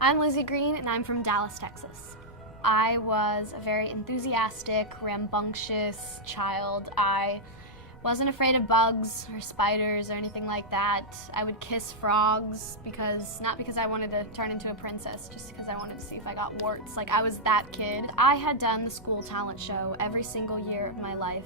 I'm Lizzie Green, and I'm from Dallas, Texas. I was a very enthusiastic, rambunctious child. I wasn't afraid of bugs or spiders or anything like that. I would kiss frogs not because I wanted to turn into a princess, just because I wanted to see if I got warts. Like, I was that kid. I had done the school talent show every single year of my life.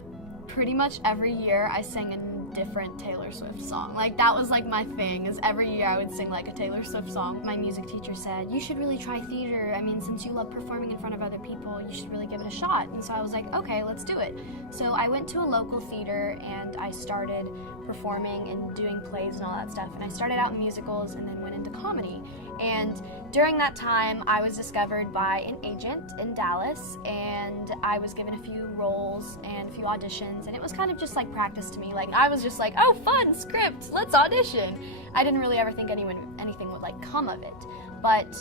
Pretty much every year I sang a different Taylor Swift song. Like, that was like my thing, is every year I would sing like a Taylor Swift song. My music teacher said, you should really try theater. I mean, since you love performing in front of other people, you should really give it a shot. And so I was like, okay, let's do it. So I went to a local theater and I started performing and doing plays and all that stuff. And I started out in musicals and then went into comedy. And during that time, I was discovered by an agent in Dallas, and I was given a few roles and a few auditions, and it was kind of just like practice to me. Like, I was just like, oh, fun, script, let's audition. I didn't really ever think anything would like come of it. But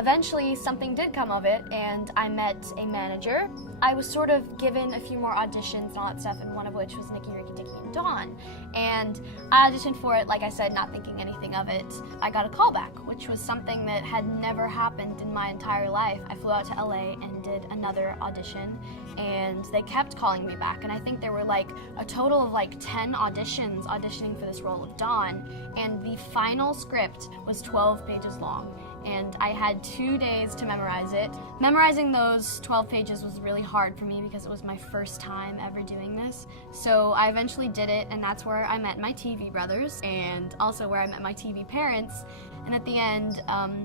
eventually something did come of it, and I met a manager. I was sort of given a few more auditions and all that stuff, and one of which was Nicky, Ricky, Dicky, and Dawn. And I auditioned for it, like I said, not thinking anything of it. I got a callback, which was something that had never happened in my entire life. I flew out to LA and did another audition, and they kept calling me back. And I think there were like a total of like 10 auditions auditioning for this role of Dawn, and the final script was 12 pages long. And I had 2 days to memorize it. Memorizing those 12 pages was really hard for me because it was my first time ever doing this. So I eventually did it, and that's where I met my TV brothers, and also where I met my TV parents. And at the end,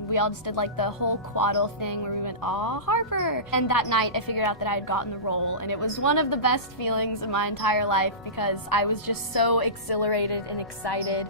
we all just did like the whole quaddle thing where we went, aw, Harper. And that night I figured out that I had gotten the role, and it was one of the best feelings in my entire life because I was just so exhilarated and excited.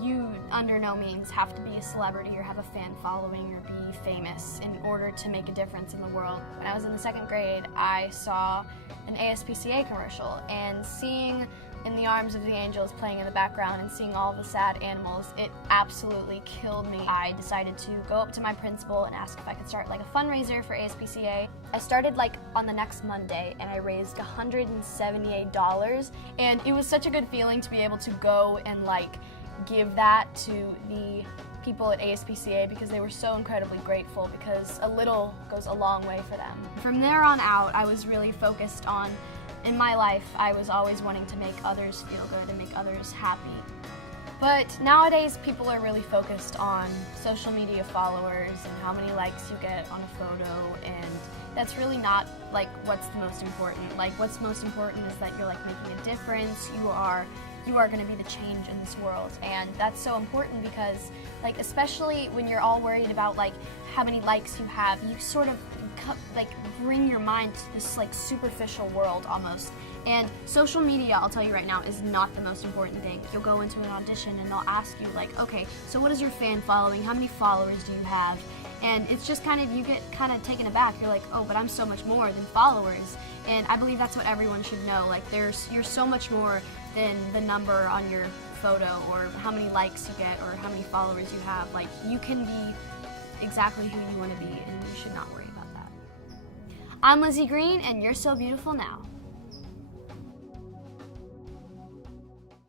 You, under no means, have to be a celebrity or have a fan following or be famous in order to make a difference in the world. When I was in the 2nd grade, I saw an ASPCA commercial, and seeing In the Arms of the Angels playing in the background and seeing all the sad animals, it absolutely killed me. I decided to go up to my principal and ask if I could start like a fundraiser for ASPCA. I started like on the next Monday, and I raised $178, and it was such a good feeling to be able to go and like give that to the people at ASPCA because they were so incredibly grateful, because a little goes a long way for them. From there on out, I was really focused on, in my life, I was always wanting to make others feel good and make others happy. But nowadays, people are really focused on social media followers and how many likes you get on a photo, and that's really not like what's the most important. Like, what's most important is that you're like making a difference. You are going to be the change in this world, and that's so important because, like, especially when you're all worried about like how many likes you have, you sort of like bring your mind to this like superficial world almost. And social media, I'll tell you right now, is not the most important thing. You'll go into an audition and they'll ask you like, okay, so what is your fan following? How many followers do you have? And it's just kind of, you get kind of taken aback. You're like, oh, but I'm so much more than followers. And I believe that's what everyone should know. Like, you're so much more than the number on your photo or how many likes you get or how many followers you have. Like, you can be exactly who you want to be, and you should not worry about that. I'm Lizzie Green, and you're so beautiful now.